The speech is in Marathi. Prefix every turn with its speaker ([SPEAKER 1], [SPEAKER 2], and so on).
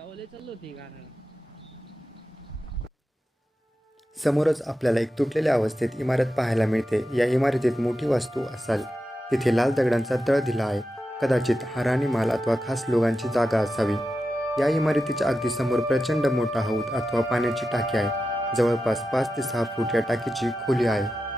[SPEAKER 1] चाललो होती
[SPEAKER 2] समोरच आपल्याला एक तुटलेल्या अवस्थेत इमारत पाहायला मिळते. या इमारतीत मोठी वास्तू असाल. तिथे लाल दगडांचा तळ दिला आहे. कदाचित हराणी माल अथवा खास लोकांची जागा असावी. या इमारतीच्या अगदी समोर प्रचंड मोठा हौद अथवा पाण्याची टाकी आहे. जवळपास पाच ते सहा फूट या टाकीची खोली आहे.